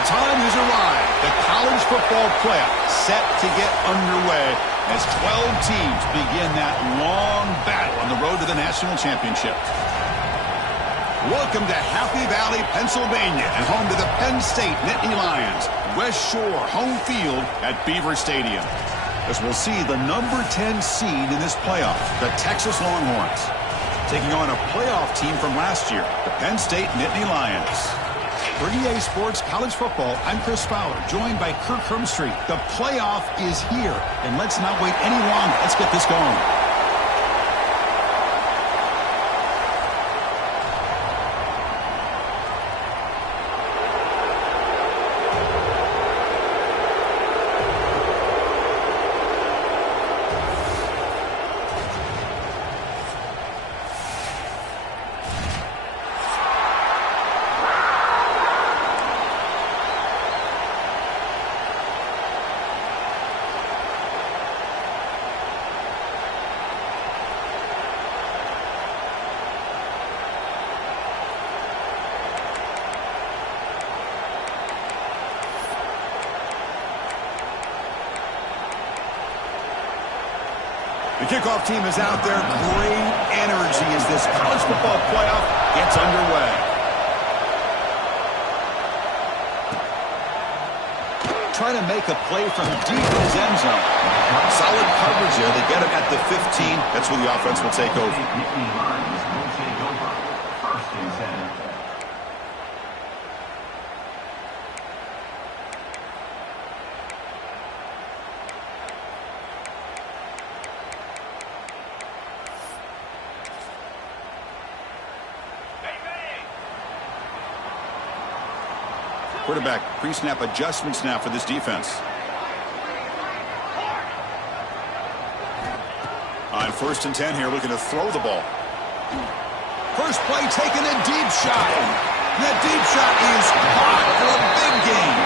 The time has arrived. The college football playoff set to get underway as 12 teams begin that long battle on the road to the national championship. Welcome to Happy Valley, Pennsylvania, and home to the Penn State Nittany Lions. West Shore home field at Beaver Stadium. As we'll see the number 10 seed in this playoff, the Texas Longhorns, taking on a playoff team from last year, the Penn State Nittany Lions. For EA Sports College Football, I'm Chris Fowler, joined by Kirk Hermstreet. The playoff is here, and let's not wait any longer. Let's get this going. The kickoff team is out there. Great energy as this college football playoff gets underway. Trying to make a play from deep in his end zone. Solid coverage there. They get him at the 15. That's where the offense will take over. First and 10. Quarterback pre-snap adjustments now for this defense. On 1st and 10 here, looking to throw the ball. First play, taking a deep shot. And that deep shot is caught for a big gain.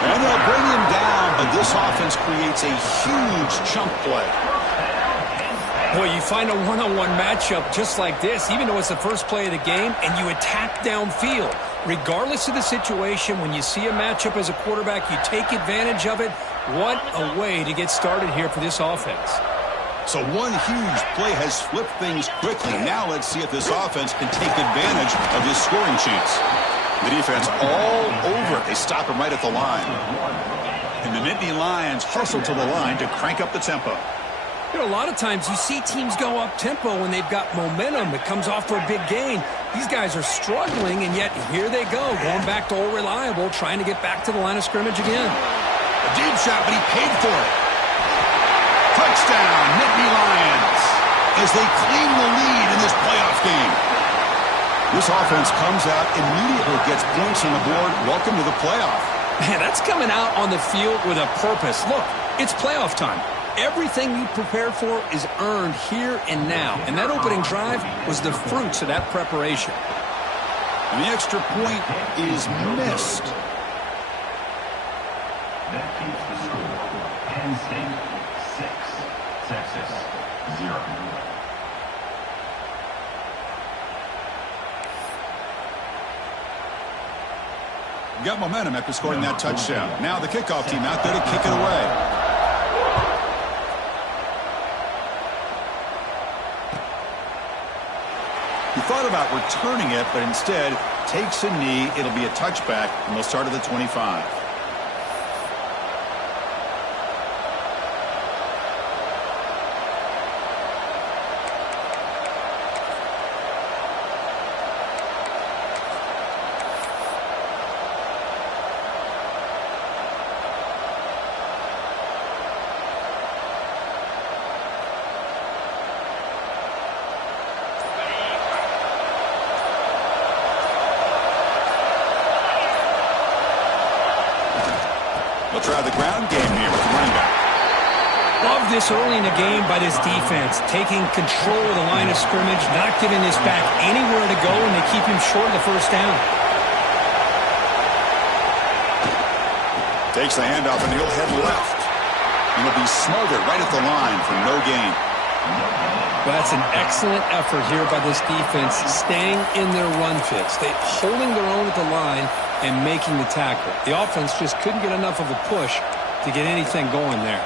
And they'll bring him down, but this offense creates a huge chunk play. Boy, you find a one-on-one matchup just like this, even though it's the first play of the game, and you attack downfield. Regardless of the situation, when you see a matchup as a quarterback, you take advantage of it. What a way to get started here for this offense. So one huge play has flipped things quickly. Now let's see if this offense can take advantage of this scoring chance. The defense all over it. They stop him right at the line. And the Nittany Lions hustle to the line to crank up the tempo. You know, a lot of times you see teams go up-tempo when they've got momentum. It comes off for a big gain. These guys are struggling, and yet here they go, going back to old reliable, trying to get back to the line of scrimmage again. A deep shot, but he paid for it. Touchdown, Nittany Lions, as they claim the lead in this playoff game. This offense comes out immediately, gets points on the board. Welcome to the playoff. Man, that's coming out on the field with a purpose. Look, it's playoff time. Everything you prepare for is earned here and now. And that opening drive was the fruits of that preparation. And the extra point is missed. That keeps the score. Penn State 6, Texas 0. Got momentum after scoring that touchdown. Now the kickoff team out there to kick it away. He thought about returning it, but instead takes a knee. It'll be a touchback, and they'll start at the 25. They'll try the ground game here with the running back. Love this early in the game by this defense, taking control of the line of scrimmage, not giving this back anywhere to go, and they keep him short of the first down. Takes the handoff, and he'll head left. He'll be smothered right at the line for no gain. Well, that's an excellent effort here by this defense, staying in their run fits. They're holding their own at the line, and making the tackle. The offense just couldn't get enough of a push to get anything going there.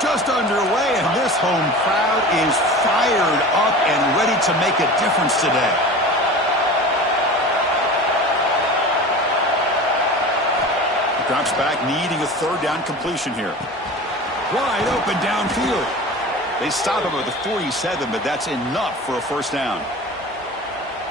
Just underway, and this home crowd is fired up and ready to make a difference today. He drops back, needing a third down completion here. Wide open downfield. They stop him at the 47, but that's enough for a first down.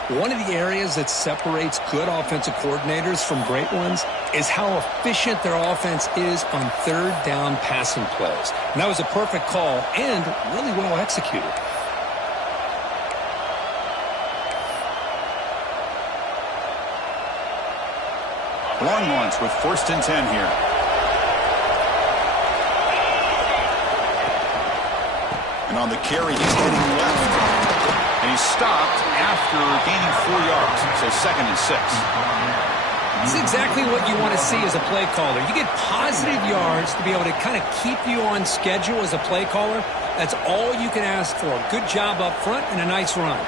One of the areas that separates good offensive coordinators from great ones is how efficient their offense is on third down passing plays. And that was a perfect call and really well executed. Long launch with 1st and 10 here. And on the carry, he's heading left. And he's stopped after gaining 4 yards. So 2nd and 6. This is exactly what you want to see as a play caller. You get positive yards to be able to kind of keep you on schedule as a play caller. That's all you can ask for. Good job up front and a nice run.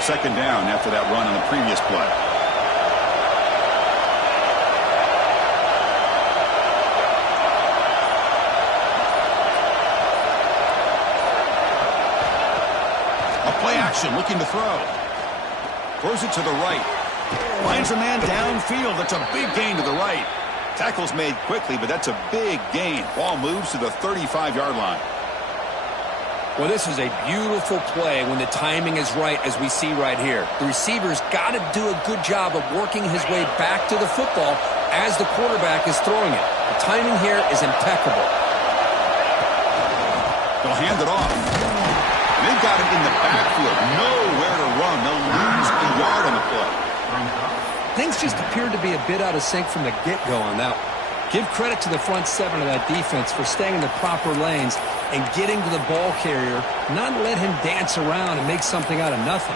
Second down after that run on the previous play. A play action, looking to throw. Throws it to the right. Finds a man downfield. That's a big gain to the right. Tackle's made quickly, but that's a big gain. Ball moves to the 35-yard line. Well, this is a beautiful play when the timing is right, as we see right here. The receiver's got to do a good job of working his way back to the football as the quarterback is throwing it. The timing here is impeccable. They'll hand it off. They've got him in the backfield. Nowhere to run. They'll lose a yard on the play. Things just appeared to be a bit out of sync from the get-go on that one. Give credit to the front seven of that defense for staying in the proper lanes and getting to the ball carrier, not let him dance around and make something out of nothing.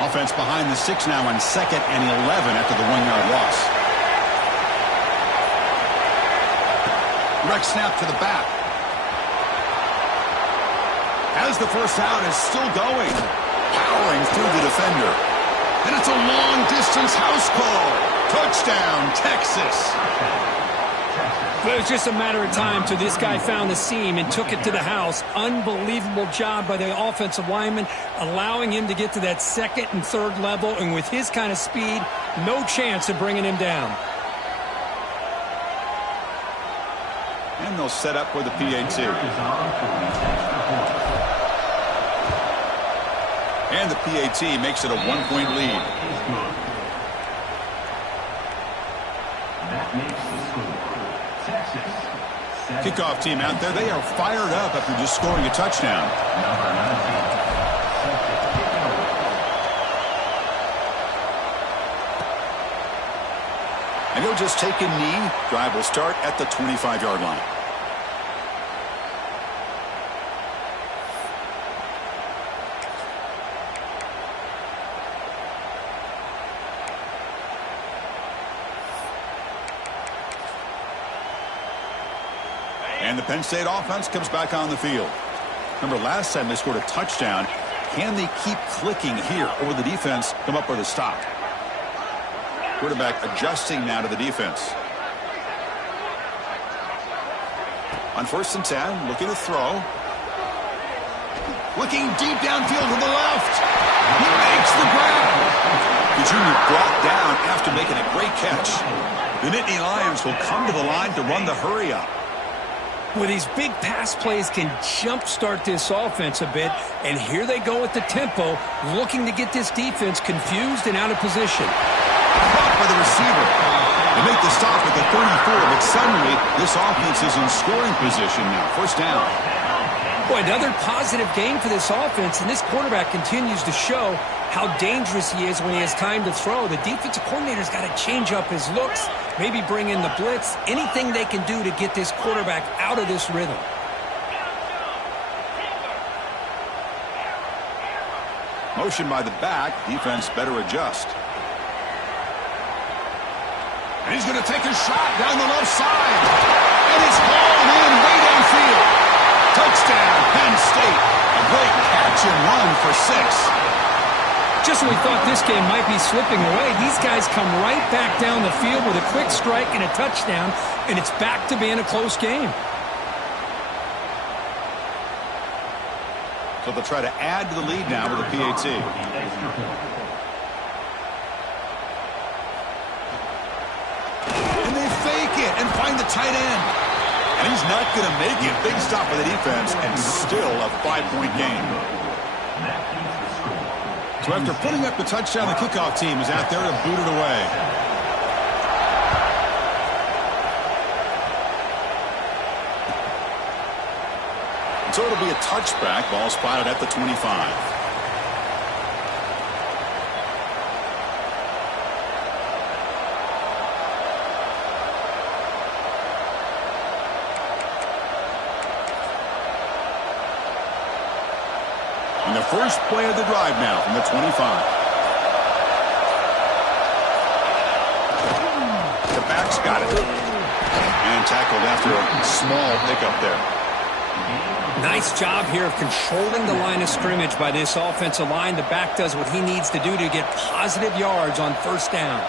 Offense behind the 6 now on 2nd and 11 after the 1-yard loss. Direct snap to the back. As the first down is still going. Powering through the defender. And it's a long-distance house call. Touchdown, Texas. But it was just a matter of time till this guy found the seam and took it to the house. Unbelievable job by the offensive lineman, allowing him to get to that 2nd and 3rd level. And with his kind of speed, no chance of bringing him down. And they'll set up with the PAT. And the PAT makes it a 1-point lead. That makes the score. Texas. Kickoff team out there. They are fired up after just scoring a touchdown. Number 19. And he'll just take a knee. Drive will start at the 25-yard line. And the Penn State offense comes back on the field. Remember, last time they scored a touchdown. Can they keep clicking here, or will the defense come up with a stop? Quarterback adjusting now to the defense. On 1st and 10, looking to throw. Looking deep downfield to the left. He makes the grab. The junior brought down after making a great catch. The Nittany Lions will come to the line to run the hurry up. Well, these big pass plays can jumpstart this offense a bit, and here they go with the tempo, looking to get this defense confused and out of position. Caught by the receiver. They make the stop at the 34, but suddenly this offense is in scoring position now. First down. Boy, another positive game for this offense, and this quarterback continues to show how dangerous he is when he has time to throw. The defensive coordinator's got to change up his looks, maybe bring in the blitz, anything they can do to get this quarterback out of this rhythm. Motion by the back. Defense better adjust. And he's going to take a shot down the left side. And it's hauled in way downfield. Touchdown, Penn State. A great catch and run for 6. Just when we thought this game might be slipping away, these guys come right back down the field with a quick strike and a touchdown, and it's back to being a close game. So they'll try to add to the lead now with a PAT. And they fake it and find the tight end. And he's not going to make it. Big stop by the defense and still a 5-point game. So after putting up the touchdown, the kickoff team is out there to boot it away. So it'll be a touchback. Ball spotted at the 25. And the first play of the drive now from the 25. The back's got it. And tackled after a small pickup there. Nice job here of controlling the line of scrimmage by this offensive line. The back does what he needs to do to get positive yards on first down.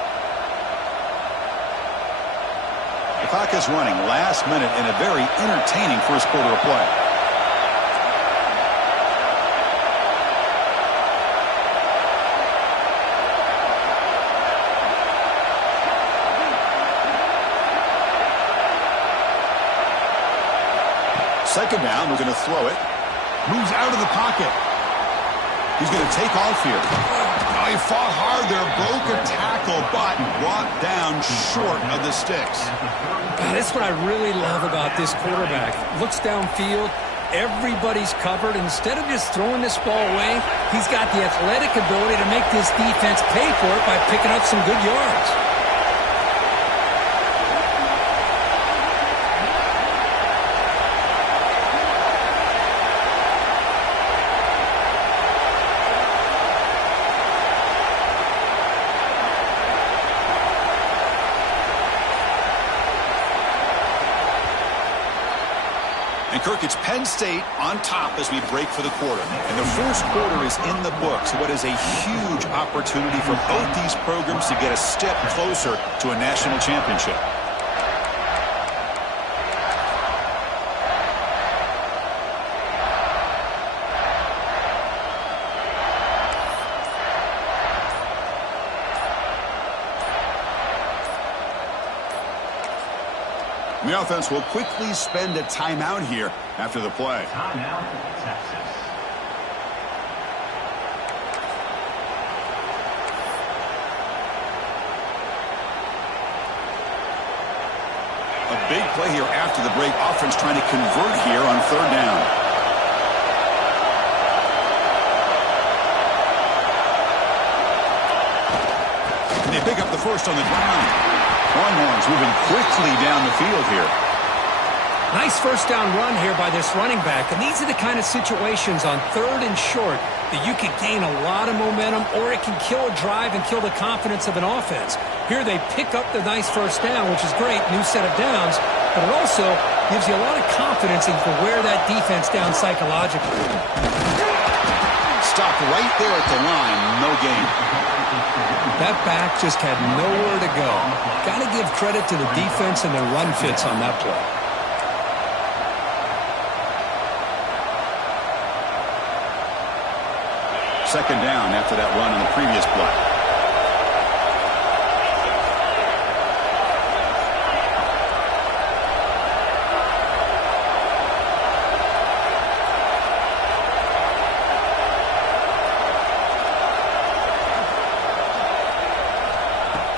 The clock is running last minute in a very entertaining first quarter of play. Second down, we're going to throw it. Moves out of the pocket. He's going to take off here. Oh, he fought hard there, broke a tackle, but brought down short of the sticks. That's what I really love about this quarterback. Looks downfield, everybody's covered. Instead of just throwing this ball away, he's got the athletic ability to make this defense pay for it by picking up some good yards. And Kirk, it's Penn State on top as we break for the quarter. And the first quarter is in the books. What is a huge opportunity for both these programs to get a step closer to a national championship. The offense will quickly spend a timeout here after the play. Timeout, Texas. A big play here after the break. Offense trying to convert here on third down. And they pick up the first on the ground. Longhorns moving quickly down the field here. Nice first down run here by this running back. And these are the kind of situations on third and short that you can gain a lot of momentum, or it can kill a drive and kill the confidence of an offense. Here they pick up the nice first down, which is great, new set of downs, but it also gives you a lot of confidence that you can wear that defense down psychologically. Stopped right there at the line, no gain. That back just had nowhere to go. Got to give credit to the defense and their run fits on that play. Second down after that run on the previous play.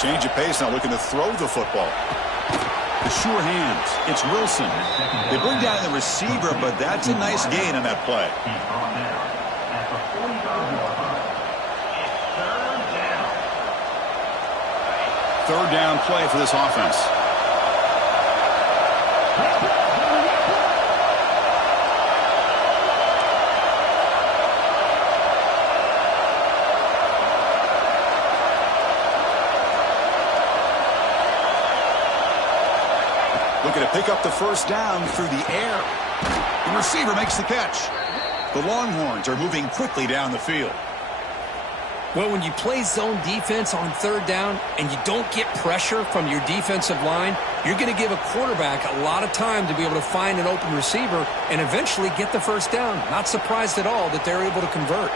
Change of pace, now looking to throw the football. The sure hands. It's Wilson. They bring down the receiver, but that's a nice gain on that play. He's brought down at the 45-yard line. It's third down. Third down play for this offense. Looking to pick up the first down through the air. The receiver makes the catch. The Longhorns are moving quickly down the field. Well, when you play zone defense on third down and you don't get pressure from your defensive line, you're going to give a quarterback a lot of time to be able to find an open receiver and eventually get the first down. Not surprised at all that they're able to convert.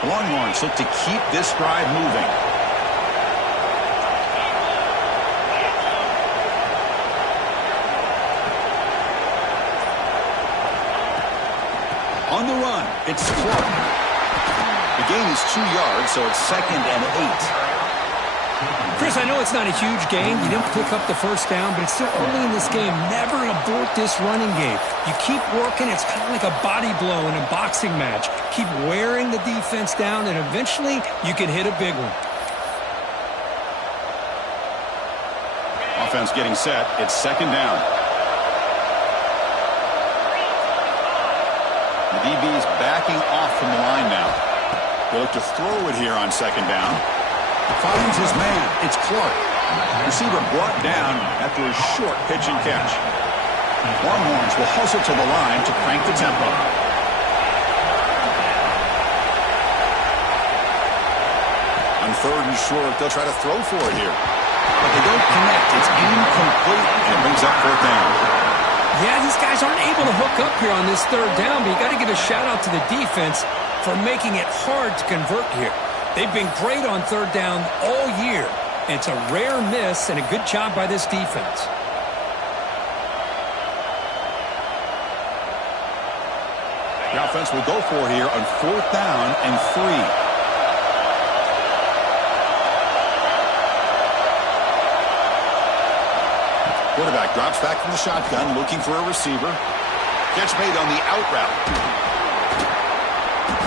The Longhorns look to keep this drive moving. On the run, it's Clark. The gain is 2 yards, so it's 2nd and 8. Chris, I know it's not a huge gain. You didn't pick up the first down, but it's still early in this game. Never abort this running game. You keep working. It's kind of like a body blow in a boxing match. Keep wearing the defense down, and eventually you can hit a big one. Offense getting set. It's 2nd down. The DB's backing off from the line now. They look to throw it here on 2nd down. Finds his man. It's Clark. Receiver brought down after a short pitch and catch. Longhorns will hustle to the line to crank the tempo. On 3rd and short, they'll try to throw for it here. But they don't connect. It's incomplete, and it brings up 4th down. Yeah, these guys aren't able to hook up here on this 3rd down, but you got to give a shout-out to the defense for making it hard to convert here. They've been great on 3rd down all year. And it's a rare miss and a good job by this defense. The offense will go for here on 4th down and 3. Quarterback drops back from the shotgun, looking for a receiver. Catch made on the out route.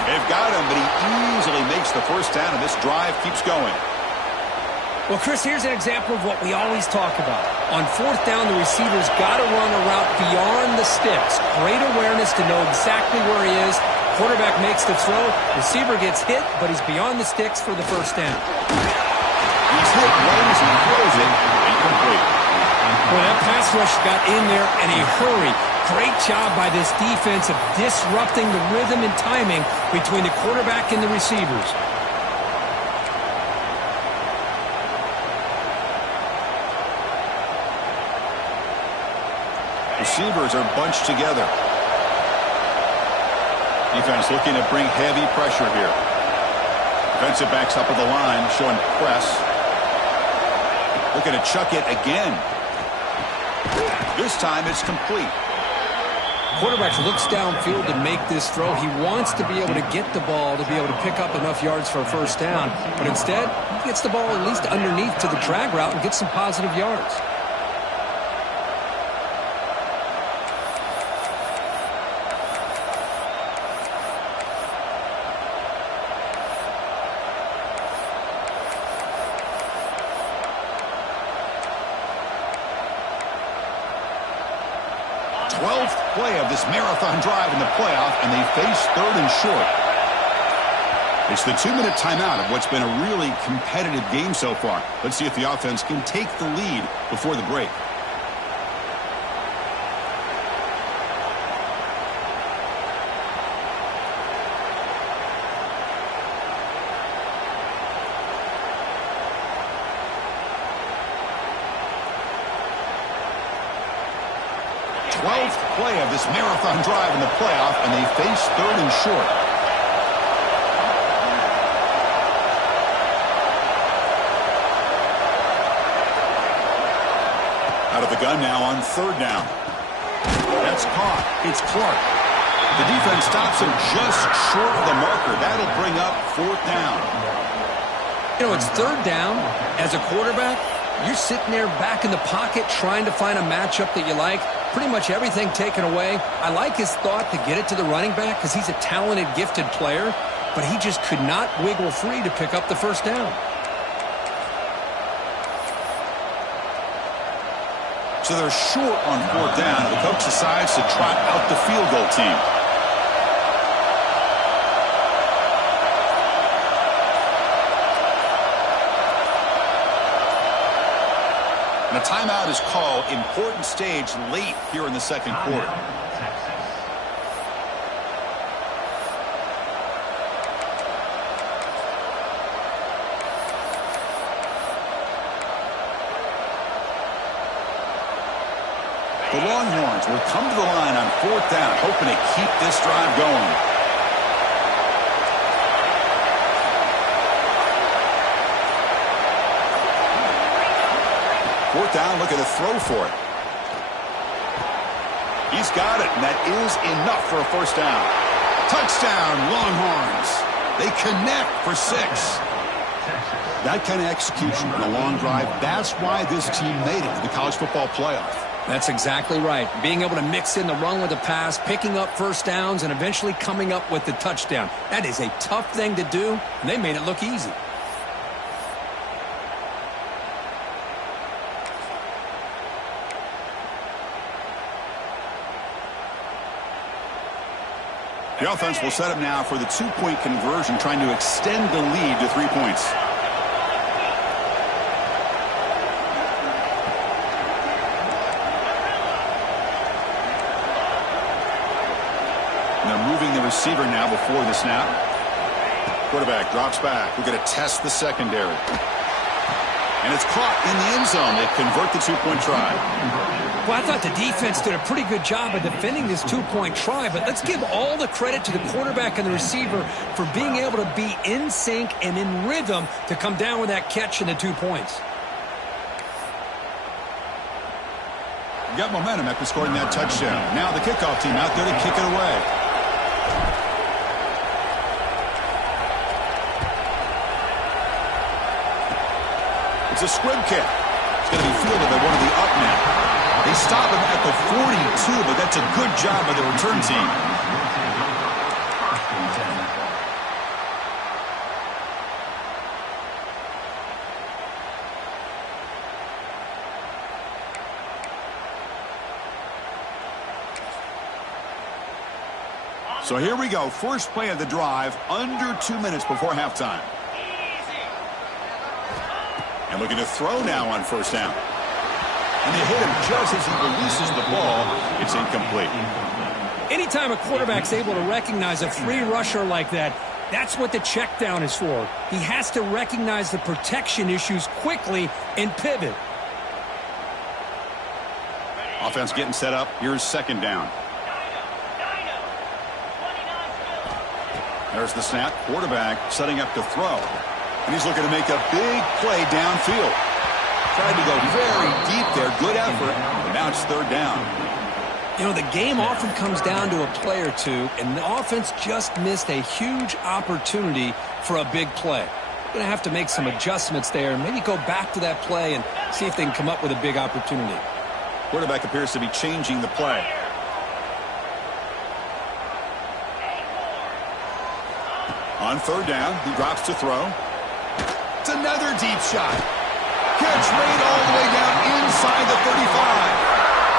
They've got him, but he easily makes the first down, and this drive keeps going. Well, Chris, here's an example of what we always talk about. On 4th down, the receiver's got to run a route beyond the sticks. Great awareness to know exactly where he is. Quarterback makes the throw. Receiver gets hit, but he's beyond the sticks for the first down. He's hit, runs, and throws it. Incomplete. Well, that pass rush got in there in a hurry. Great job by this defense of disrupting the rhythm and timing between the quarterback and the receivers. Receivers are bunched together. Defense looking to bring heavy pressure here. Defensive backs up at the line, showing press. Looking to chuck it again. This time it's complete. Quarterback looks downfield to make this throw. He wants to be able to get the ball to be able to pick up enough yards for a first down. But instead, he gets the ball at least underneath to the drag route and gets some positive yards. Play of this marathon drive in the playoff, and they face 3rd and short. It's the 2-minute timeout of what's been a really competitive game so far. Let's see if the offense can take the lead before the break. Play of this marathon drive in the playoff, and they face 3rd and short. Out of the gun now on 3rd down. That's caught. It's Clark. The defense stops him just short of the marker. That'll bring up 4th down. You know, it's 3rd down. As a quarterback, you're sitting there back in the pocket trying to find a matchup that you like. Pretty much everything taken away. I like his thought to get it to the running back because he's a talented, gifted player, but he just could not wiggle free to pick up the 1st down. So they're short on 4th down. The coach decides to trot out the field goal team. And a timeout is called. Important stage late here in the 2nd quarter. The Longhorns will come to the line on 4th down, hoping to keep this drive going. Fourth down, looking to throw for it. He's got it, and that is enough for a 1st down. Touchdown, Longhorns. They connect for 6. That kind of execution on a long drive, that's why this team made it to the college football playoff. That's exactly right. Being able to mix in the run with the pass, picking up 1st downs, and eventually coming up with the touchdown. That is a tough thing to do, and they made it look easy. The offense will set up now for the 2-point conversion, trying to extend the lead to 3 points. And they're moving the receiver now before the snap. Quarterback drops back. We're going to test the secondary. And it's caught in the end zone. They convert the 2-point try. Well, I thought the defense did a pretty good job of defending this 2-point try, but let's give all the credit to the quarterback and the receiver for being able to be in sync and in rhythm to come down with that catch and the 2 points. Got momentum after scoring that touchdown. Now the kickoff team out there to kick it away. It's a squib kick. It's going to be fielded by one of the up men. They stop him at the 42, but that's a good job by the return team. So here we go. First play of the drive, under 2 minutes before halftime. And looking to throw now on 1st down. And they hit him just as he releases the ball. It's incomplete. Anytime a quarterback's able to recognize a free rusher like that, that's what the check down is for. He has to recognize the protection issues quickly and pivot. Offense getting set up. Here's 2nd down. There's the snap. Quarterback setting up to throw. And he's looking to make a big play downfield. Tried to go very deep there. Good effort. But now it's 3rd down. You know, the game often comes down to a play or two, and the offense just missed a huge opportunity for a big play. Going to have to make some adjustments there and maybe go back to that play and see if they can come up with a big opportunity. Quarterback appears to be changing the play. On 3rd down, he drops to throw. It's another deep shot. Catch made all the way down inside the 35.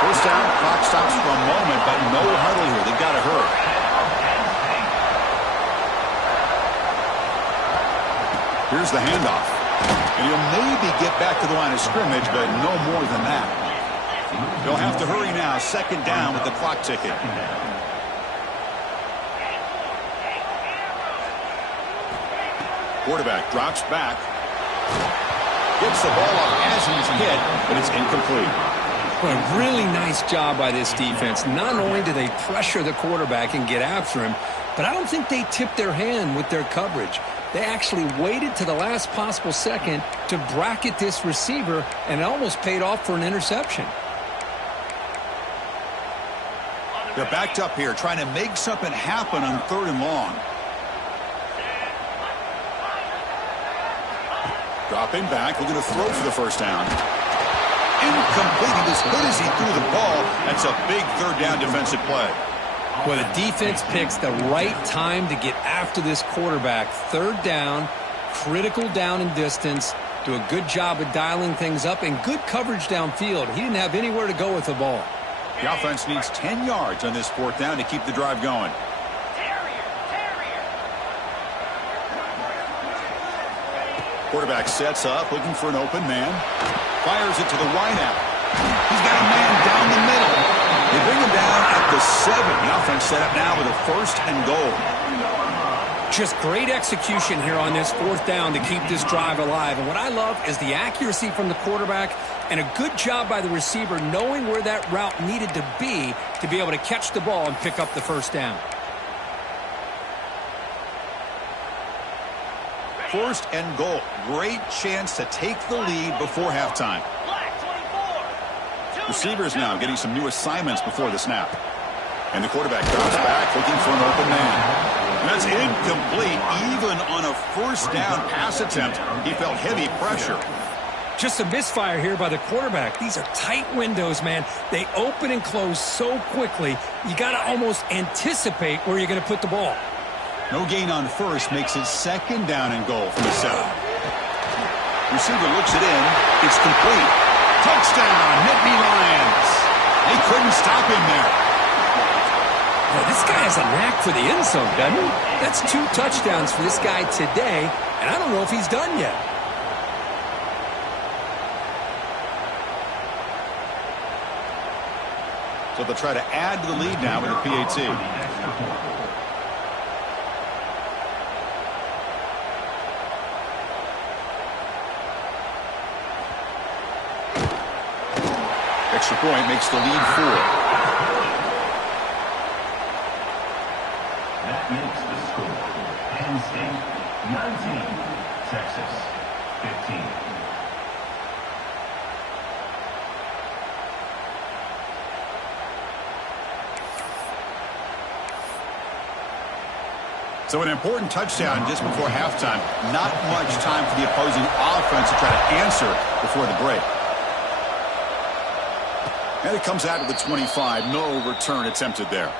1st down, clock stops for a moment, but no huddle here. They've got to hurry. Here's the handoff. And he'll maybe get back to the line of scrimmage, but no more than that. They'll have to hurry now. 2nd down with the clock ticking. Quarterback drops back. Gets the ball up as he's hit, but it's incomplete. Well, a really nice job by this defense. Not only do they pressure the quarterback and get after him, but I don't think they tipped their hand with their coverage. They actually waited to the last possible second to bracket this receiver, and it almost paid off for an interception. They're backed up here, trying to make something happen on 3rd and long. Dropping back, looking to throw for the first down. Incomplete. As good as he threw the ball, that's a big 3rd down defensive play. Well, the defense picks the right time to get after this quarterback. 3rd down, critical down and distance. Do a good job of dialing things up and good coverage downfield. He didn't have anywhere to go with the ball. The offense needs 10 yards on this 4th down to keep the drive going. Quarterback sets up, looking for an open man. Fires it to the wideout. He's got a man down the middle. They bring him down at the 7. The offense set up now with a 1st and goal. Just great execution here on this 4th down to keep this drive alive. And what I love is the accuracy from the quarterback and a good job by the receiver knowing where that route needed to be able to catch the ball and pick up the 1st down. 1st and goal. Great chance to take the lead before halftime. Receivers now getting some new assignments before the snap. And the quarterback drops back looking for an open man. And that's incomplete. Even on a 1st down pass attempt, he felt heavy pressure. Just a misfire here by the quarterback. These are tight windows, man. They open and close so quickly. You got to almost anticipate where you're going to put the ball. No gain on 1st makes it 2nd down and goal from the 7. Receiver looks it in. It's complete. Touchdown, Nittany Lions. They couldn't stop him there. Well, this guy has a knack for the end zone, doesn't he? That's 2 touchdowns for this guy today, and I don't know if he's done yet. So they'll try to add to the lead now with a PAT. Extra point makes the lead 4. That makes the score. Penn State 19, Texas 15. So an important touchdown just before halftime. Not much time for the opposing offense to try to answer before the break. And it comes out of the 25. No return attempted there.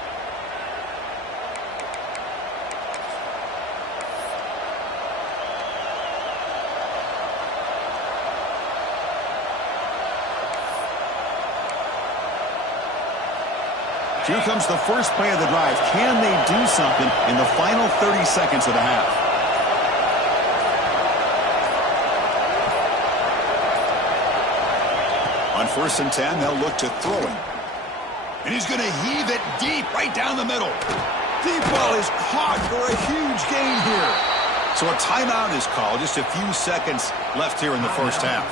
Here comes the first play of the drive. Can they do something in the final 30 seconds of the half? On 1st and 10, they'll look to throw it. And he's going to heave it deep right down the middle. Deep ball is caught for a huge gain here. So a timeout is called. Just a few seconds left here in the 1st half.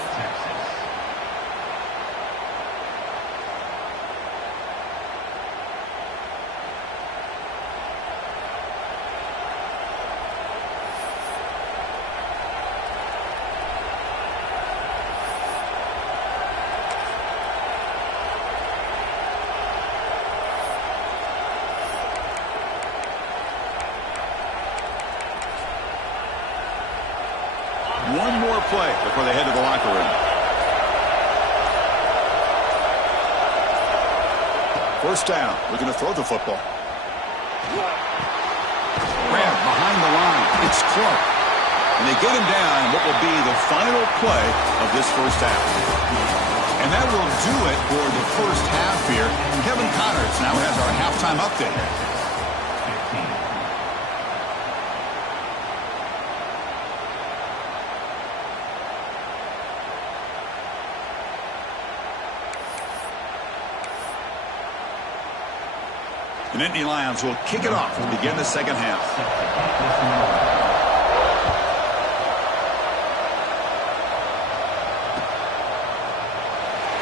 One more play before they head to the locker room. First down. We're going to throw the football. Grab behind the line. It's Clark. And they get him down what will be the final play of this 1st half. And that will do it for the 1st half here. Kevin Connors now has our halftime update. The Nittany Lions will kick it off and begin the 2nd half.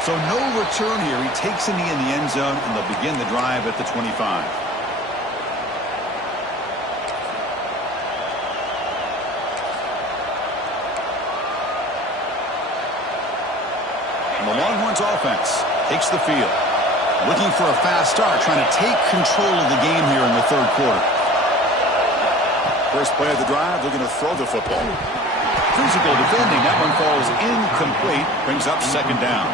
So no return here. He takes a knee in the end zone, and they'll begin the drive at the 25. And the Longhorns offense takes the field. Looking for a fast start, trying to take control of the game here in the third quarter. First play of the drive, looking to throw the football. Physical defending. That one falls incomplete. Brings up second down.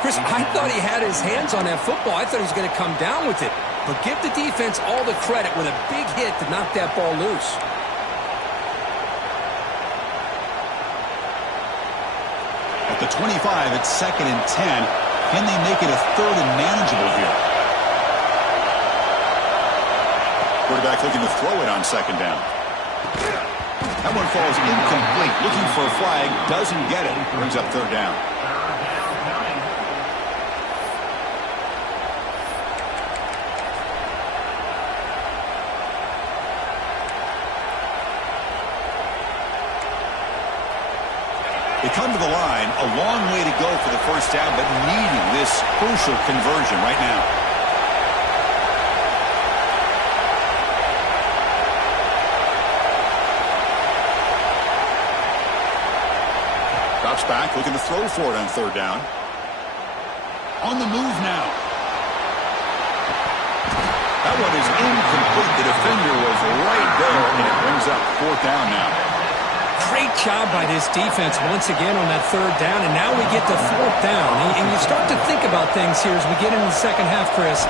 Chris, I thought he had his hands on that football. I thought he was going to come down with it. But give the defense all the credit with a big hit to knock that ball loose. At the 25, it's 2nd and 10. Can they make it a 3rd and manageable here? Quarterback looking to throw it on 2nd down. That one falls incomplete. Looking for a flag. Doesn't get it. Brings up 3rd down. They come to the line, a long way to go for the first down, but needing this crucial conversion right now. Drops back, looking to throw for it on 3rd down. On the move now. That one is incomplete. The defender was right there, and it brings up 4th down now. Great job by this defense once again on that 3rd down, and now we get to 4th down. And you start to think about things here as we get into the second half, Chris.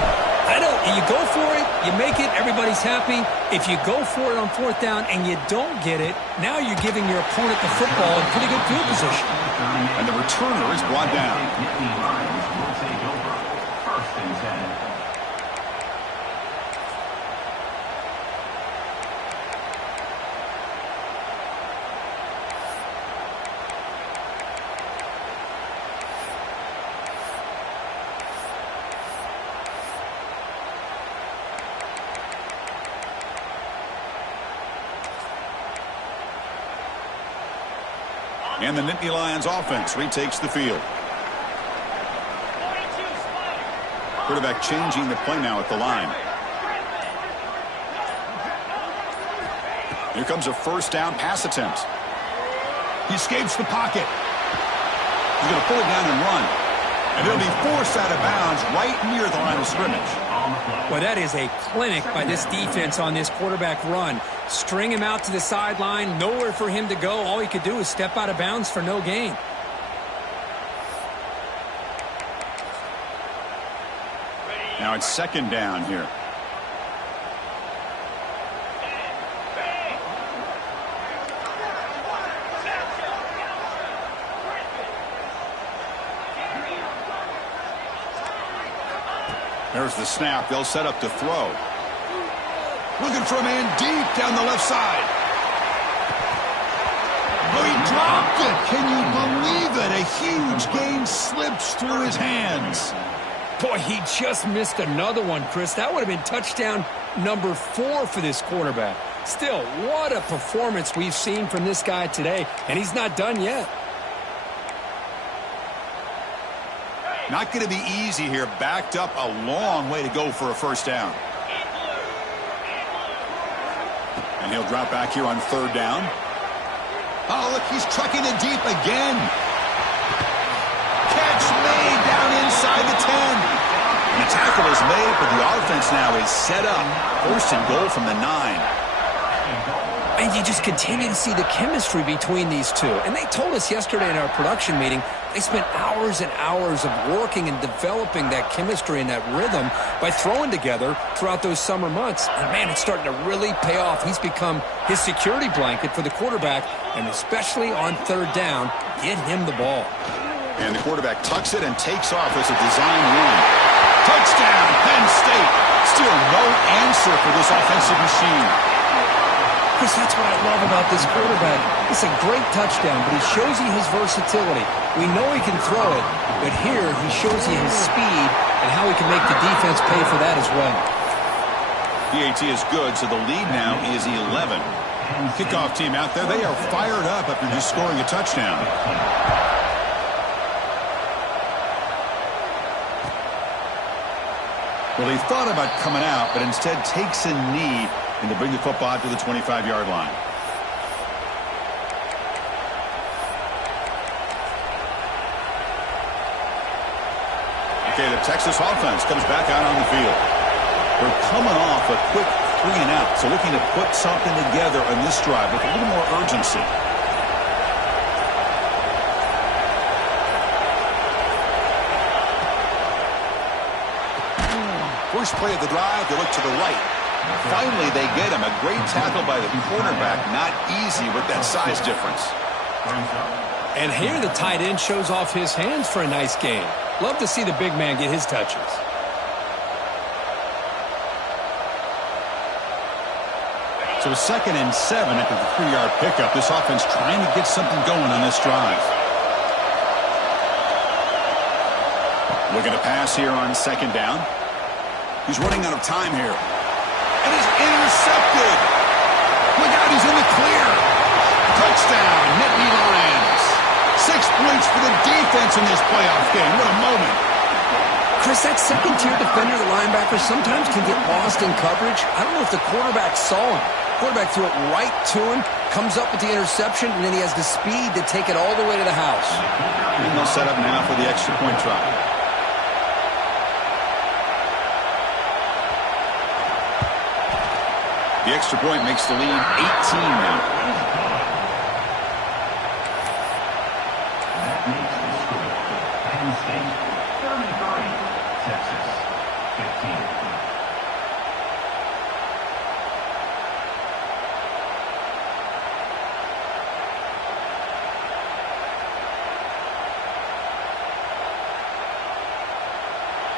You go for it, you make it, everybody's happy. If you go for it on 4th down and you don't get it, now you're giving your opponent the football in pretty good field position. And the returner is brought down. Will take over. 1st and 10. And the Nittany Lions offense retakes the field. Quarterback changing the play now at the line. Here comes a 1st down pass attempt. He escapes the pocket. He's going to pull it down and run. And he'll be forced out of bounds right near the line of scrimmage. Well, that is a clinic by this defense on this quarterback run. String him out to the sideline, nowhere for him to go. All he could do is step out of bounds for no gain. Now it's 2nd down here. There's the snap. They'll set up to throw. Looking for a man deep down the left side. Oh, he dropped it. Can you believe it? A huge gain slips through his hands. Boy, he just missed another one, Chris. That would have been touchdown number 4 for this quarterback. Still, what a performance we've seen from this guy today, and he's not done yet. Not going to be easy here. Backed up a long way to go for a 1st down. And he'll drop back here on 3rd down. Oh, look, he's trucking it deep again. Catch made down inside the 10. And the tackle is made, but the offense now is set up. 1st and goal from the 9. And you just continue to see the chemistry between these two. And they told us yesterday in our production meeting, they spent hours and hours of working and developing that chemistry and that rhythm by throwing together throughout those summer months. And, man, it's starting to really pay off. He's become his security blanket for the quarterback, and especially on 3rd down, get him the ball. And the quarterback tucks it and takes off as a design run. Touchdown, Penn State. Still no answer for this offensive machine. Chris, that's what I love about this quarterback. It's a great touchdown, but he shows you his versatility. We know he can throw it, but here he shows you his speed and how he can make the defense pay for that as well. PAT is good, so the lead now is 11. Kickoff team out there, they are fired up after just scoring a touchdown. Well, he thought about coming out, but instead takes a knee and to bring the football out to the 25-yard line. Okay, the Texas offense comes back out on the field. They're coming off a quick 3-and-out, so looking to put something together on this drive with a little more urgency. First play of the drive, they look to the right. Finally, they get him. A great tackle by the quarterback. Not easy with that size difference. And here the tight end shows off his hands for a nice game. Love to see the big man get his touches. So 2nd and 7 after the 3-yard pickup. This offense trying to get something going on this drive. Looking to pass here on 2nd down. He's running out of time here. And he's intercepted. Look out, he's in the clear. Touchdown, Nittany Lions. 6 points for the defense in this playoff game. What a moment. Chris, that second-tier defender, the linebacker, sometimes can get lost in coverage. I don't know if the quarterback saw him. Quarterback threw it right to him, comes up with the interception, and then he has the speed to take it all the way to the house. And they'll set up now for the extra point try. The extra point makes the lead 18 now. That makes the score Penn State 33, Texas 15.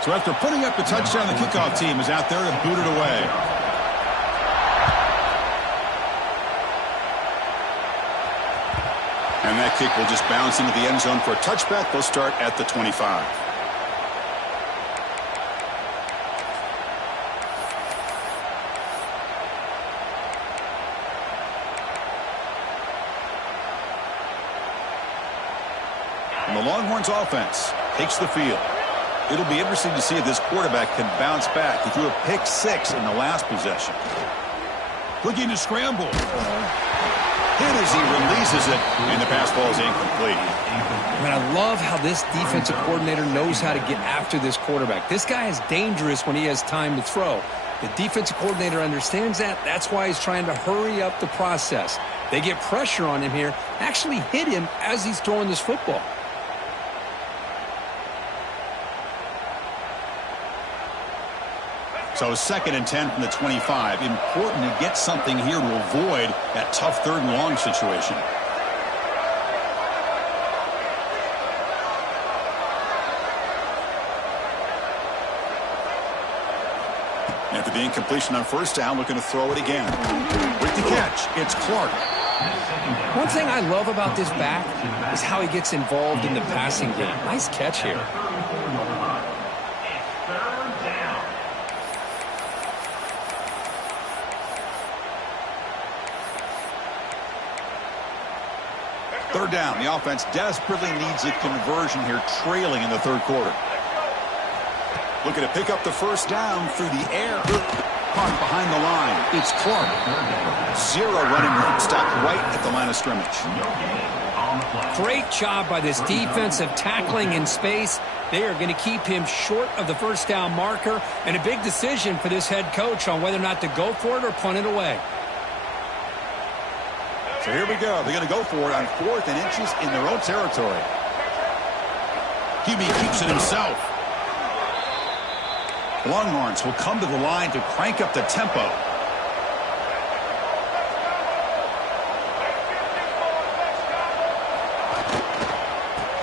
So after putting up the touchdown, the kickoff team is out there to boot it away. And that kick will just bounce into the end zone for a touchback. They'll start at the 25. And the Longhorns offense takes the field. It'll be interesting to see if this quarterback can bounce back. He threw a pick 6 in the last possession. Looking to scramble. Hit as he releases it, and the pass ball is incomplete. I mean, I love how this defensive coordinator knows how to get after this quarterback. This guy is dangerous when he has time to throw. The defensive coordinator understands that. That's why he's trying to hurry up the process. They get pressure on him here, actually hit him as he's throwing this football. So 2nd and 10 from the 25. Important to get something here to avoid that tough 3rd and long situation. After the incompletion on 1st down, looking to throw it again. With the catch, it's Clark. One thing I love about this back is how he gets involved in the passing game. Nice catch here. Third down. The offense desperately needs a conversion here, trailing in the 3rd quarter. Looking to pick up the 1st down through the air. Caught behind the line. It's Clark. 0 running room. Stopped right at the line of scrimmage. Great job by this defensive tackling in space. They are going to keep him short of the 1st down marker, and a big decision for this head coach on whether or not to go for it or punt it away. So here we go. They're going to go for it on 4th and inches in their own territory. QB keeps it himself. Longhorns will come to the line to crank up the tempo.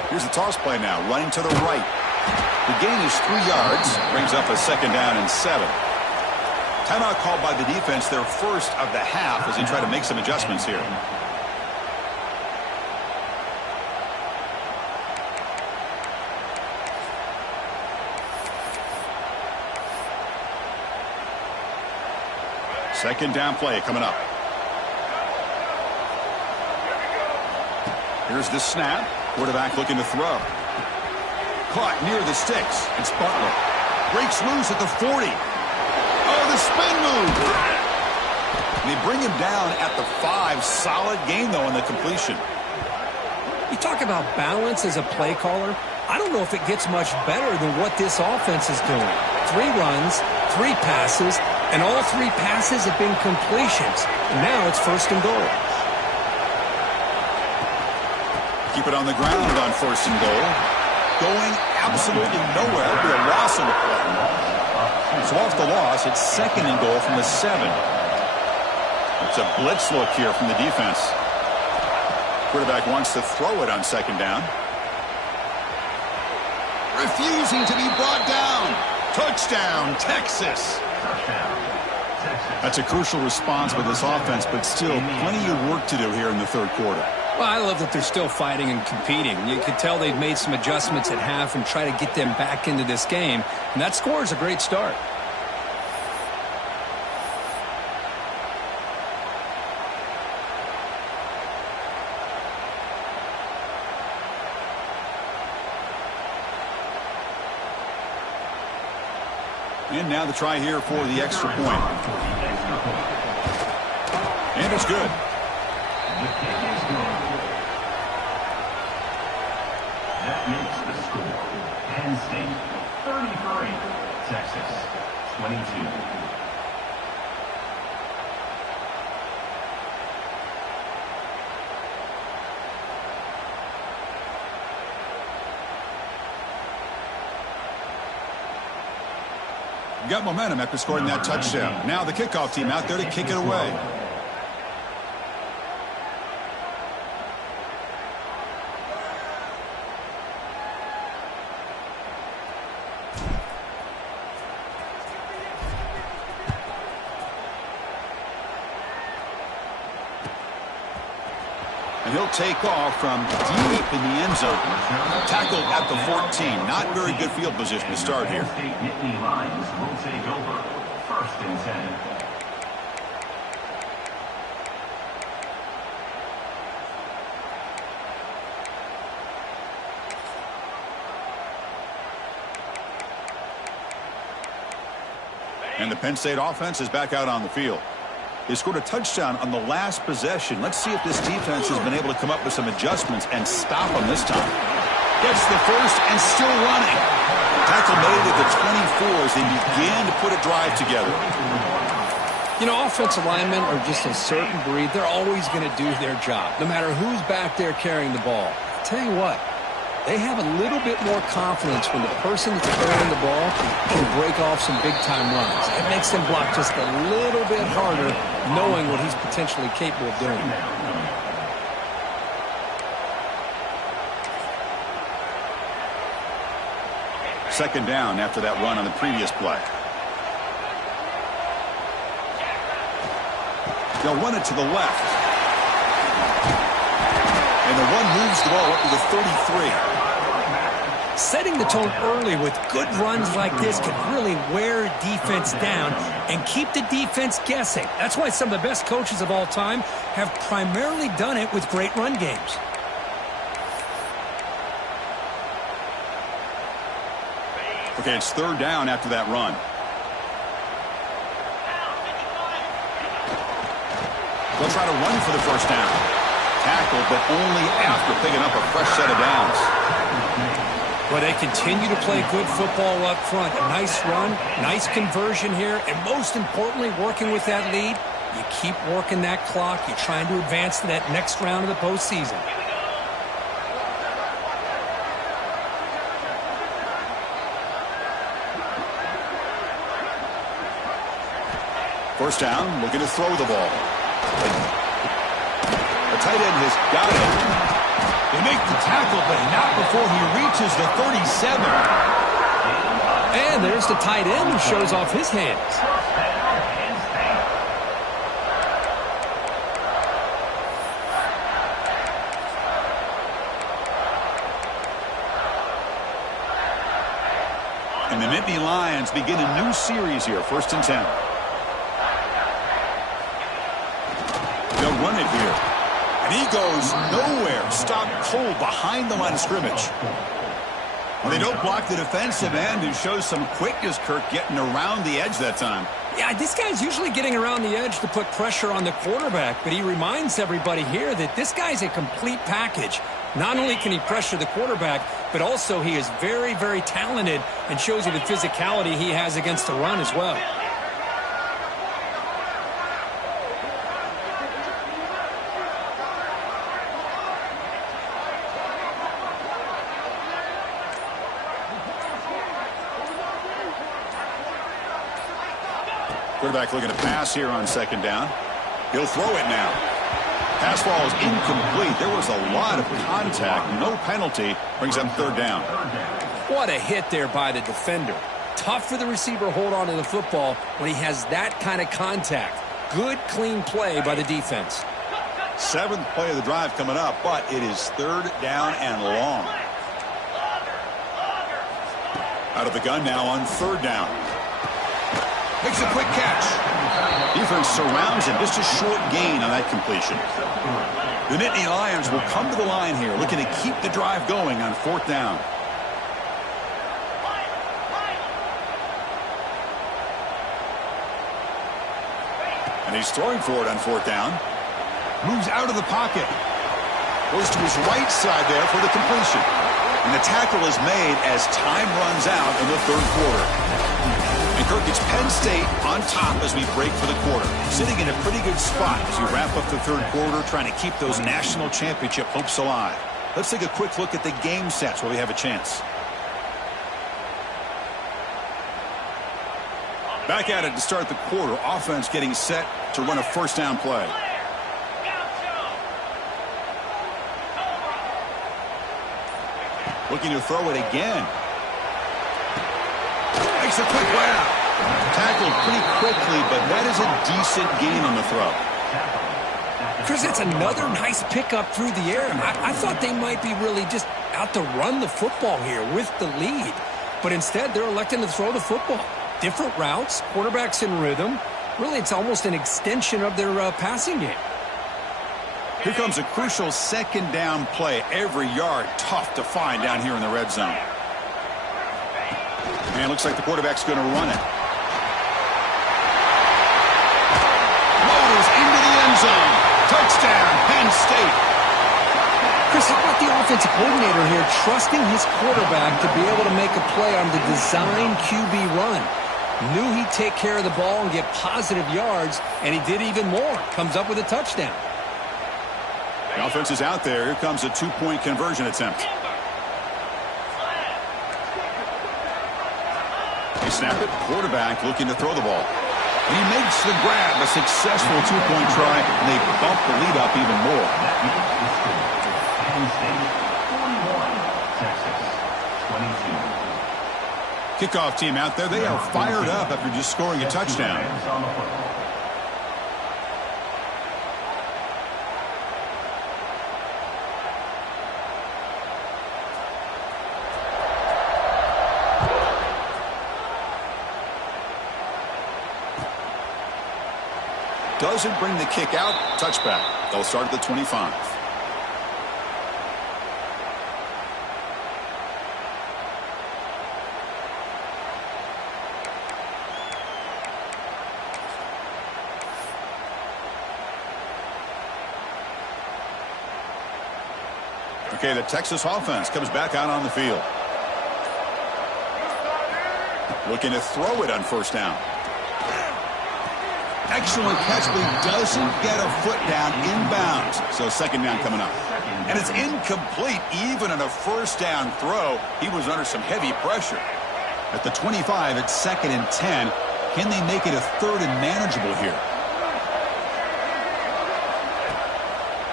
Here's the toss play now, running to the right. The gain is 3 yards, brings up a 2nd down and 7. Timeout called by the defense, their first of the half, as they try to make some adjustments here. Second down play coming up. Here's the snap. Quarterback looking to throw. Caught near the sticks. It's Butler. Breaks loose at the 40. Oh, the spin move. They bring him down at the 5. Solid game, though, in the completion. You talk about balance as a play caller. I don't know if it gets much better than what this offense is doing. 3 runs, 3 passes, and all 3 passes have been completions. And now it's 1st and goal. Keep it on the ground on 1st and goal. Going absolutely nowhere. It'll be a loss on the play. So off the loss, it's 2nd and goal from the 7. It's a blitz look here from the defense. Quarterback wants to throw it on 2nd down. Refusing to be brought down. Touchdown, Texas. That's a crucial response with this offense, but still plenty of work to do here in the 3rd quarter. Well, I love that they're still fighting and competing. You can tell they've made some adjustments at half and try to get them back into this game. And that score is a great start. And now the try here for the extra point. And it's good. The kick is good. That makes the score. Penn State 33, Texas 22. Got momentum after scoring that touchdown. Now the kickoff team out there to kick it away. And he'll take off from deep in the end zone. Tackled at the 14. Not very good field position to start here. State Nittany Lions will take over. 1st and 10. And the Penn State offense is back out on the field. They scored a touchdown on the last possession. Let's see if this defense has been able to come up with some adjustments and stop them this time. Gets the first and still running. Tackle made at the 24 as they began to put a drive together. You know, offensive linemen are just a certain breed. They're always going to do their job, no matter who's back there carrying the ball. I'll tell you what, they have a little bit more confidence when the person that's carrying the ball can break off some big-time runs. It makes them block just a little bit harder, knowing what he's potentially capable of doing. Second down after that run on the previous play. They'll run it to the left. And the run moves the ball up to the 33. Setting the tone early with good runs like this can really wear defense down and keep the defense guessing. That's why some of the best coaches of all time have primarily done it with great run games. Okay, it's 3rd down after that run. They'll try to run for the 1st down. Tackled, but only after picking up a fresh set of downs. Well, they continue to play good football up front. A nice run, nice conversion here, and most importantly, working with that lead, you keep working that clock. You're trying to advance to that next round of the postseason. First down, looking to throw the ball. The tight end has got it. They make the tackle, but not before he reaches the 37. And there's the tight end who shows off his hands. And the Nittany Lions begin a new series here, 1st and 10. They'll run it here. And he goes nowhere. Stopped cold behind the line of scrimmage. Well, they don't block the defensive end, who shows some quickness, Kirk, getting around the edge that time. Yeah, this guy's usually getting around the edge to put pressure on the quarterback, but he reminds everybody here that this guy's a complete package. Not only can he pressure the quarterback, but also he is very, very talented and shows you the physicality he has against the run as well. Quarterback looking to pass here on second down. He'll throw it now. Pass ball is incomplete. There was a lot of contact. No penalty. Brings up third down. What a hit there by the defender. Tough for the receiver to hold on to the football when he has that kind of contact. Good, clean play by the defense. Seventh play of the drive coming up, but it is third down and long. Out of the gun now on third down. Makes a quick catch. Defense surrounds him. Just a short gain on that completion. The Nittany Lions will come to the line here, looking to keep the drive going on fourth down. And he's throwing for it on fourth down. Moves out of the pocket. Goes to his right side there for the completion. And the tackle is made as time runs out in the third quarter. And Kirk, it's Penn State on top as we break for the quarter. Sitting in a pretty good spot as we wrap up the third quarter, trying to keep those national championship hopes alive. Let's take a quick look at the game sets where we have a chance. Back at it to start the quarter. Offense getting set to run a first down play. Looking to throw it again. Makes a quick grab. Tackled pretty quickly, but that is a decent gain on the throw. Chris, that's another nice pickup through the air. I thought they might be really just out to run the football here with the lead. But instead, they're electing to throw the football. Different routes, quarterbacks in rhythm. Really, it's almost an extension of their passing game. Here comes a crucial second down play. Every yard tough to find down here in the red zone. And looks like the quarterback's going to run it. Motors into the end zone. Touchdown, Penn State. Chris, how about the offensive coordinator here trusting his quarterback to be able to make a play on the design QB run? Knew he'd take care of the ball and get positive yards, and he did even more. Comes up with a touchdown. The offense is out there. Here comes a two-point conversion attempt. They snap it. Quarterback looking to throw the ball. And he makes the grab. A successful two-point try, and they bump the lead up even more. Penn State 41, Texas 22. Kickoff team out there. They are fired up after just scoring a touchdown. Doesn't bring the kick out. Touchback. They'll start at the 25. Okay, the Texas offense comes back out on the field. Looking to throw it on first down. Excellent catch, but he doesn't get a foot down inbounds. So second down coming up. And it's incomplete. Even on a first down throw, he was under some heavy pressure. At the 25, it's second and 10. Can they make it a third and manageable here?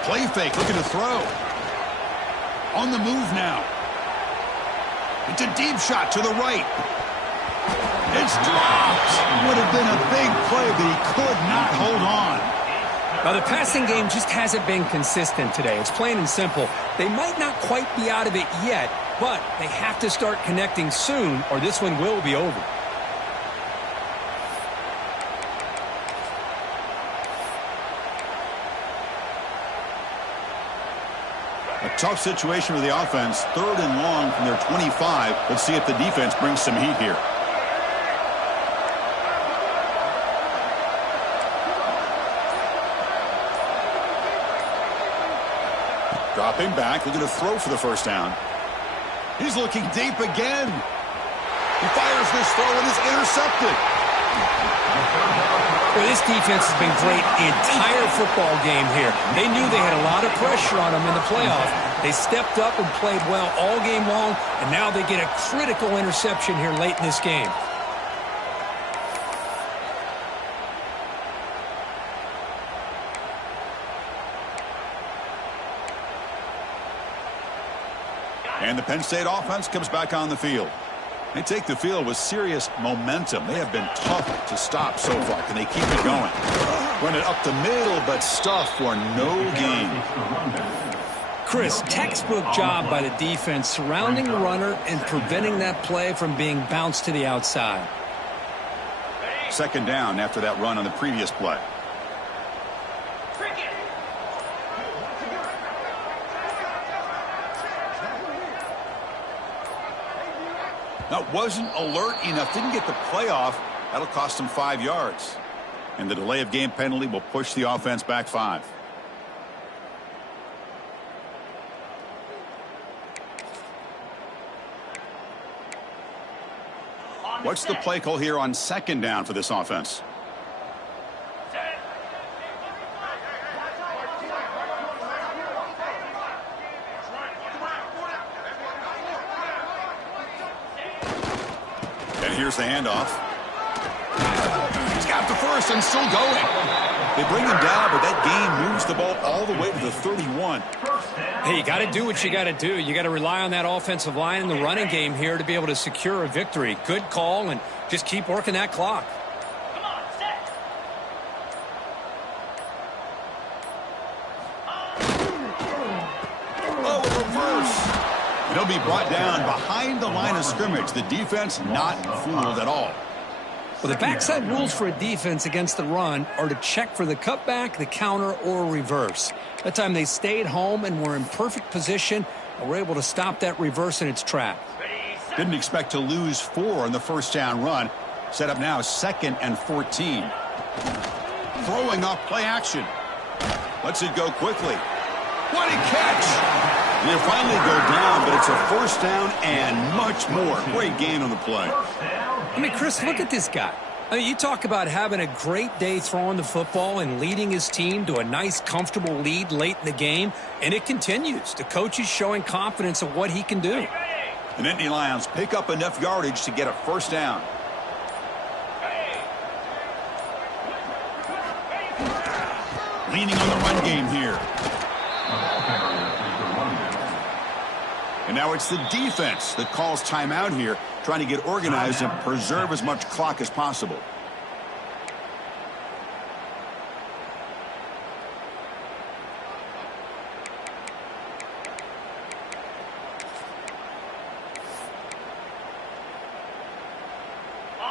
Play fake, looking to throw. On the move now. It's a deep shot to the right. It's dropped. Would have been a big play, but he could not hold on. Now, the passing game just hasn't been consistent today. It's plain and simple. They might not quite be out of it yet, but they have to start connecting soon, or this one will be over. A tough situation for the offense. Third and long from their 25. Let's see if the defense brings some heat here. Dropping back, looking to throw for the first down. He's looking deep again. He fires this throw and is intercepted. Well, this defense has been great the entire football game here. They knew they had a lot of pressure on them in the playoff. They stepped up and played well all game long, and now they get a critical interception here late in this game. And the Penn State offense comes back on the field. They take the field with serious momentum. They have been tough to stop so far. Can they keep it going? Run it up the middle, but stuff for no gain. Chris, textbook job by the defense surrounding the runner and preventing that play from being bounced to the outside. Second down after that run on the previous play. That wasn't alert enough. Didn't get the play off. That'll cost him 5 yards. And the delay of game penalty will push the offense back 5. What's the play call here on second down for this offense? And here's the handoff. He's got the first and still going. They bring him down, but that gain moves the ball all the way to the 31. Hey, you got to do what you got to do. You got to rely on that offensive line in the running game here to be able to secure a victory. Good call, and just keep working that clock. Come on, set. Oh, reverse. And he'll be brought down behind the line of scrimmage. The defense not fooled at all. Well, the backside rules for a defense against the run are to check for the cutback, the counter, or reverse. That time they stayed home and were in perfect position and were able to stop that reverse in its tracks. Didn't expect to lose 4 on the first down run. Set up now 2nd and 14. Throwing off play action. Lets it go quickly. What a catch! They finally go down, but it's a first down and much more. Great gain on the play. I mean, Chris, look at this guy. I mean, you talk about having a great day throwing the football and leading his team to a nice, comfortable lead late in the game, and it continues. The coach is showing confidence of what he can do. The Nittany Lions pick up enough yardage to get a first down. Leaning on the run game here. And now it's the defense that calls timeout here, trying to get organized and preserve as much clock as possible.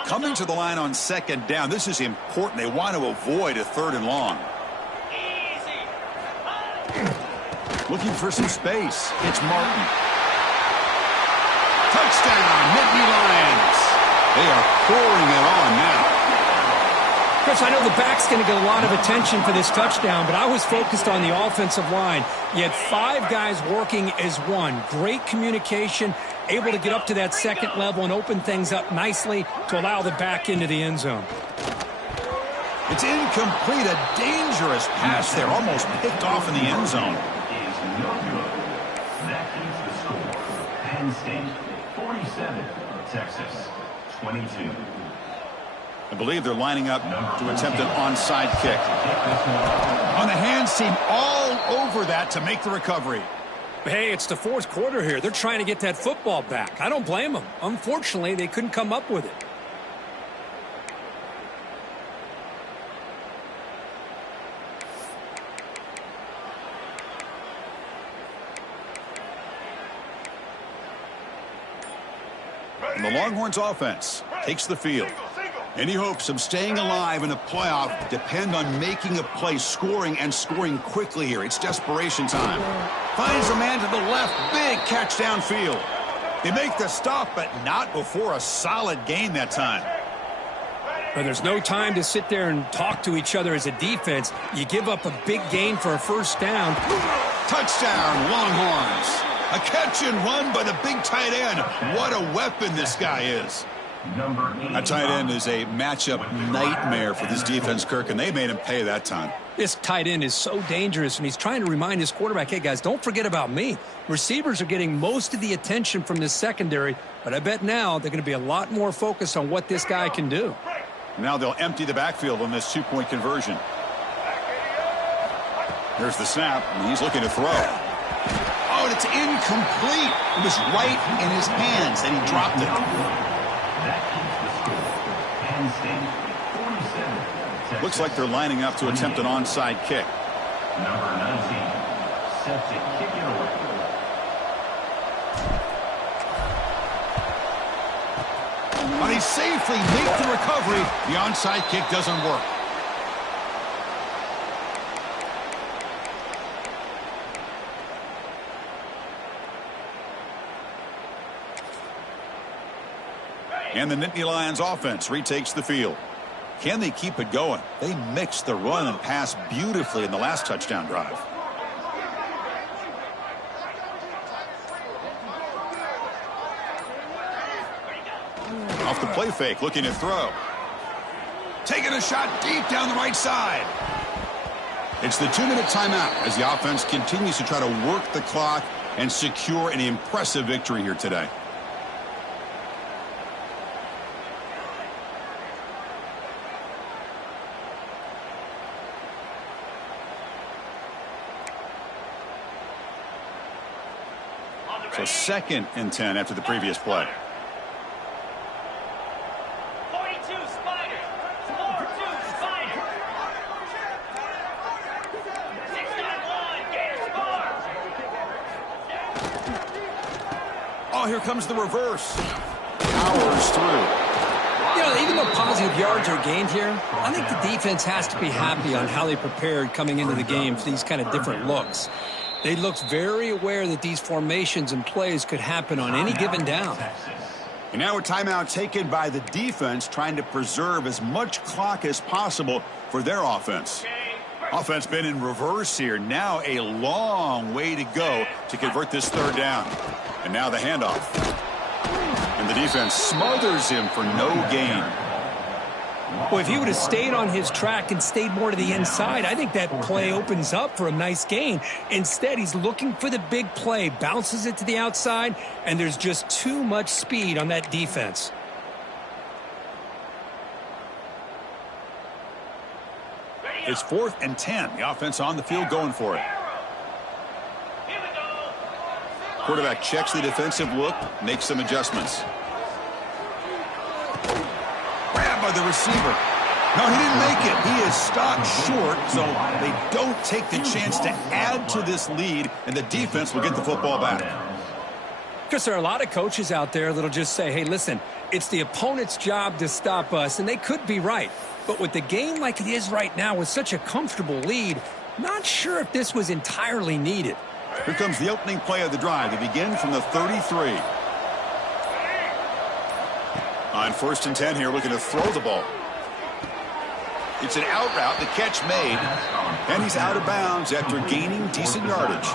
Coming to the line on second down. This is important. They want to avoid a 3rd and long. Looking for some space. It's Martin. Touchdown, Nittany Lions. They are pouring it on now. Chris, I know the back's going to get a lot of attention for this touchdown, but I was focused on the offensive line. You had 5 guys working as one. Great communication, able to get up to that second level and open things up nicely to allow the back into the end zone. It's incomplete. A dangerous pass there, almost picked off in the end zone. No good. That keeps the score. Penn State 47, Texas 22. I believe they're lining up to attempt an onside kick. On the hands team all over that to make the recovery. Hey, it's the 4th quarter here. They're trying to get that football back. I don't blame them. Unfortunately, they couldn't come up with it. And the Longhorns offense takes the field. Any hopes of staying alive in the playoff depend on making a play, scoring, and scoring quickly here. It's desperation time. Finds a man to the left. Big catch downfield. They make the stop, but not before a solid gain that time. But there's no time to sit there and talk to each other as a defense. You give up a big gain for a first down. Touchdown, Longhorns. A catch and run by the big tight end. What a weapon this guy is. That tight end is a matchup nightmare for this defense, Kirk, and they made him pay that time. This tight end is so dangerous, and he's trying to remind his quarterback, hey, guys, don't forget about me. Receivers are getting most of the attention from this secondary, but I bet now they're going to be a lot more focused on what this guy can do. Now they'll empty the backfield on this two-point conversion. Here's the snap, and he's looking to throw. Oh, and it's incomplete. It was right in his hands, and he dropped it. That keeps the score. Penn State 47. Texas. Looks like they're lining up to attempt an onside kick. Number 19, set to kick it away. But he safely makes the recovery. The onside kick doesn't work. And the Nittany Lions offense retakes the field. Can they keep it going? They mixed the run and pass beautifully in the last touchdown drive. Off the play fake, looking to throw. Taking a shot deep down the right side. It's the 2-minute timeout as the offense continues to try to work the clock and secure an impressive victory here today. So 2nd and 10 after the previous play. 42 Spiders. 4-2 Spiders. 6-yard line. Gator score. Oh, here comes the reverse. Powers through. You know, even though positive yards are gained here, I think the defense has to be happy on how they prepared coming into the game for these kind of different looks. They looked very aware that these formations and plays could happen on any given down. And now a timeout taken by the defense, trying to preserve as much clock as possible for their offense. Offense been in reverse here. Now a long way to go to convert this 3rd down. And now the handoff. And the defense smothers him for no gain. Well, if he would have stayed on his track and stayed more to the inside, I think that play opens up for a nice gain. Instead, he's looking for the big play, bounces it to the outside, and there's just too much speed on that defense. It's 4th and 10. The offense on the field going for it. Quarterback checks the defensive look, makes some adjustments. Grabbed by the receiver. No, he didn't make it. He is stopped short, so they don't take the chance to add to this lead, and the defense will get the football back. Because there are a lot of coaches out there that'll just say, hey, listen, it's the opponent's job to stop us, and they could be right. But with the game like it is right now with such a comfortable lead, not sure if this was entirely needed. Here comes the opening play of the drive. They begin from the 33. On 1st and 10 here, looking to throw the ball. It's an out route, the catch made, and he's out of bounds after gaining decent yardage.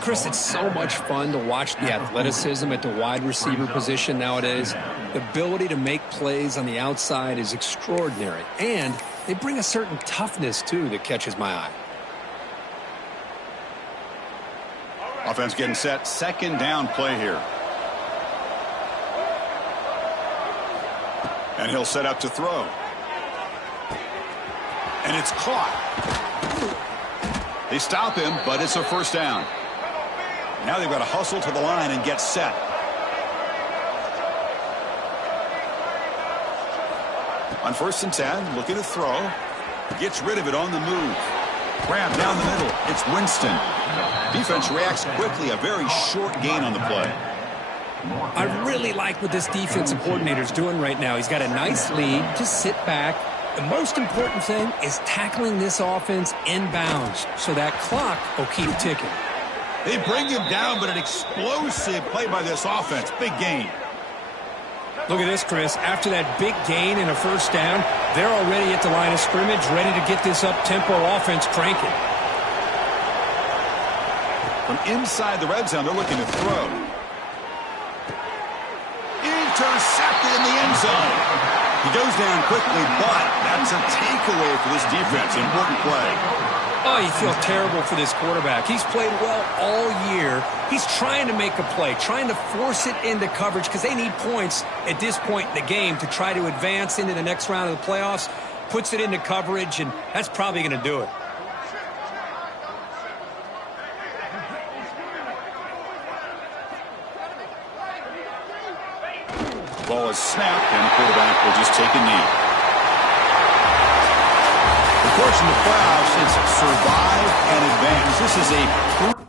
Chris, it's so much fun to watch the athleticism at the wide receiver position nowadays. The ability to make plays on the outside is extraordinary, and they bring a certain toughness, too, that catches my eye. Offense getting set, 2nd down play here. And he'll set up to throw. And it's caught. They stop him, but it's a 1st down. Now they've got to hustle to the line and get set. On 1st and 10, looking to throw. Gets rid of it on the move. Grab down the middle. It's Winston. Defense reacts quickly. A very short gain on the play. I really like what this defensive coordinator is doing right now. He's got a nice lead. Just sit back. The most important thing is tackling this offense inbounds so that clock will keep ticking. They bring him down, but an explosive play by this offense. Big gain. Look at this, Chris. After that big gain and a 1st down, they're already at the line of scrimmage, ready to get this up-tempo offense cranking. From inside the red zone, they're looking to throw. Intercepted in the end zone. He goes down quickly, but that's a takeaway for this defense. Important play. Oh, you feel terrible for this quarterback. He's played well all year. He's trying to make a play, trying to force it into coverage because they need points at this point in the game to try to advance into the next round of the playoffs. Puts it into coverage, and that's probably going to do it. Ball is snapped, and the quarterback will just take a knee. Of course, in the playoffs, it's survive and advance. This is a